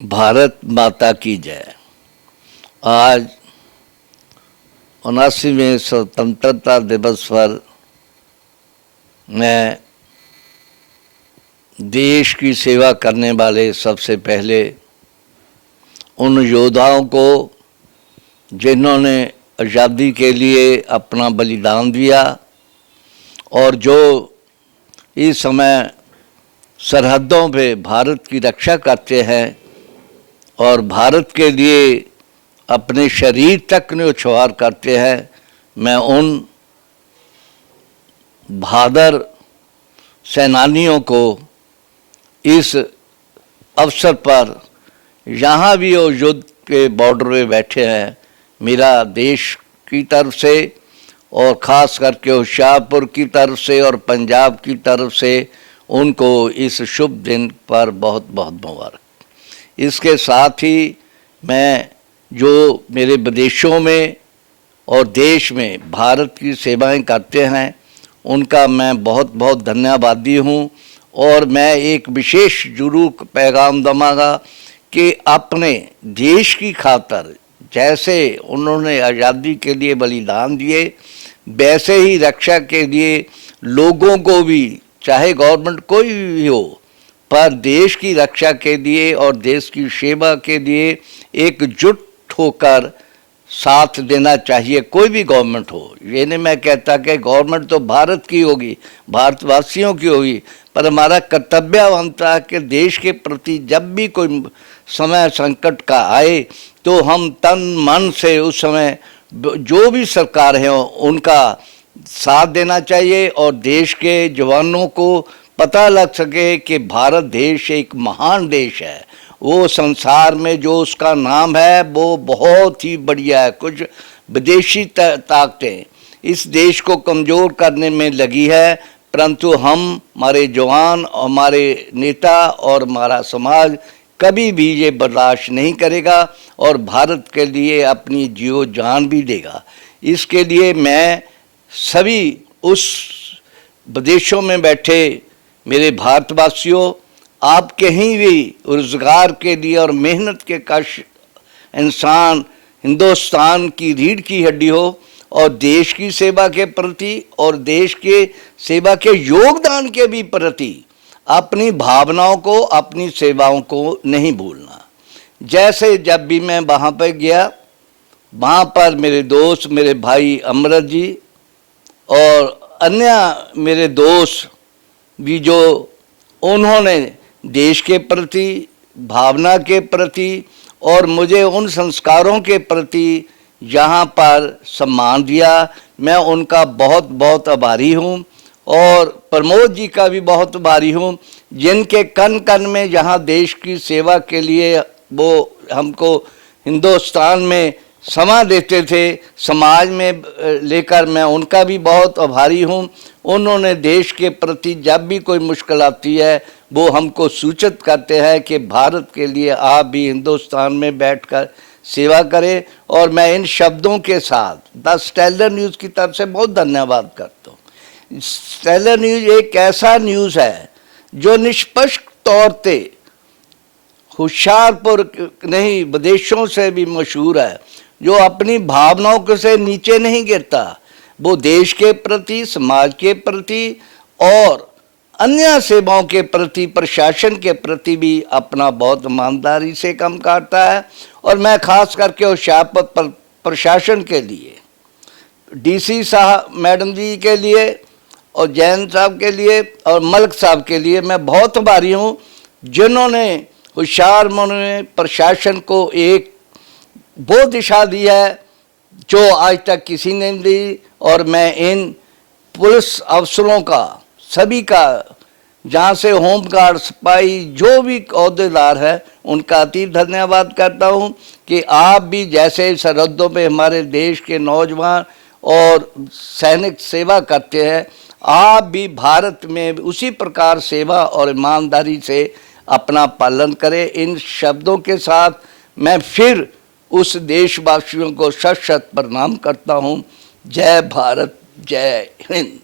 भारत माता की जय। आज 79वें स्वतंत्रता दिवस पर मैं देश की सेवा करने वाले सबसे पहले उन योद्धाओं को जिन्होंने आज़ादी के लिए अपना बलिदान दिया और जो इस समय सरहदों पे भारत की रक्षा करते हैं और भारत के लिए अपने शरीर तक न्यौछावर करते हैं, मैं उन बहादुर सेनानियों को इस अवसर पर जहाँ भी वो युद्ध के बॉर्डर पे बैठे हैं, मेरा देश की तरफ से और ख़ास करके होशियारपुर की तरफ से और पंजाब की तरफ से उनको इस शुभ दिन पर बहुत बहुत मुबारक। इसके साथ ही मैं जो मेरे विदेशों में और देश में भारत की सेवाएं करते हैं उनका मैं बहुत बहुत धन्यवादी हूं और मैं एक विशेष जरूर पैगाम दूंगा कि अपने देश की खातिर जैसे उन्होंने आज़ादी के लिए बलिदान दिए वैसे ही रक्षा के लिए लोगों को भी, चाहे गवर्नमेंट कोई भी हो, पर देश की रक्षा के लिए और देश की सेवा के लिए एकजुट होकर साथ देना चाहिए। कोई भी गवर्नमेंट हो, ये नहीं मैं कहता कि गवर्नमेंट तो भारत की होगी, भारतवासियों की होगी, पर हमारा कर्तव्य बनता है कि देश के प्रति जब भी कोई समय संकट का आए तो हम तन मन से उस समय जो भी सरकार है उनका साथ देना चाहिए और देश के जवानों को पता लग सके कि भारत देश एक महान देश है। वो संसार में जो उसका नाम है वो बहुत ही बढ़िया है। कुछ विदेशी ताकतें इस देश को कमज़ोर करने में लगी है, परंतु हमारे जवान, हमारे नेता और हमारा समाज कभी भी ये बर्दाश्त नहीं करेगा और भारत के लिए अपनी जीव जान भी देगा। इसके लिए मैं सभी उस विदेशों में बैठे मेरे भारतवासियों, आप कहीं भी रोज़गार के लिए और मेहनत के कश इंसान हिंदुस्तान की रीढ़ की हड्डी हो और देश की सेवा के प्रति और देश के सेवा के योगदान के भी प्रति अपनी भावनाओं को, अपनी सेवाओं को नहीं भूलना। जैसे जब भी मैं वहाँ पर गया, वहाँ पर मेरे दोस्त, मेरे भाई अमृत जी और अन्य मेरे दोस्त भी जो उन्होंने देश के प्रति, भावना के प्रति और मुझे उन संस्कारों के प्रति यहाँ पर सम्मान दिया, मैं उनका बहुत बहुत आभारी हूँ और प्रमोद जी का भी बहुत आभारी हूँ, जिनके कन कन में जहाँ देश की सेवा के लिए वो हमको हिंदुस्तान में समा देते थे, समाज में लेकर, मैं उनका भी बहुत आभारी हूँ। उन्होंने देश के प्रति जब भी कोई मुश्किल आती है वो हमको सूचित करते हैं कि भारत के लिए आप भी हिंदुस्तान में बैठकर सेवा करें। और मैं इन शब्दों के साथ द स्टैंडर्ड न्यूज़ की तरफ से बहुत धन्यवाद करता हूँ। स्टैंडर्ड न्यूज़ एक ऐसा न्यूज़ है जो निष्पक्ष तौर पे होशियारपुर नहीं विदेशों से भी मशहूर है, जो अपनी भावनाओं से नीचे नहीं गिरता। वो देश के प्रति, समाज के प्रति और अन्य सेवाओं के प्रति, प्रशासन के प्रति भी अपना बहुत ईमानदारी से काम करता है। और मैं खास करके होशियारपुर प्रशासन के लिए, डीसी साहब मैडम जी के लिए और जैन साहब के लिए और मलिक साहब के लिए मैं बहुत आभारी हूँ, जिन्होंने होशियारपुर में प्रशासन को एक वो दिशा दी है जो आज तक किसी ने नहीं दी। और मैं इन पुलिस अफसरों का, सभी का, जहाँ से होम गार्ड, सिपाही, जो भी अहदेदार है, उनका अति धन्यवाद करता हूँ कि आप भी जैसे सरहदों पे हमारे देश के नौजवान और सैनिक सेवा करते हैं, आप भी भारत में उसी प्रकार सेवा और ईमानदारी से अपना पालन करें। इन शब्दों के साथ मैं फिर उस देशवासियों को शत शत प्रणाम करता हूँ। जय भारत, जय हिंद।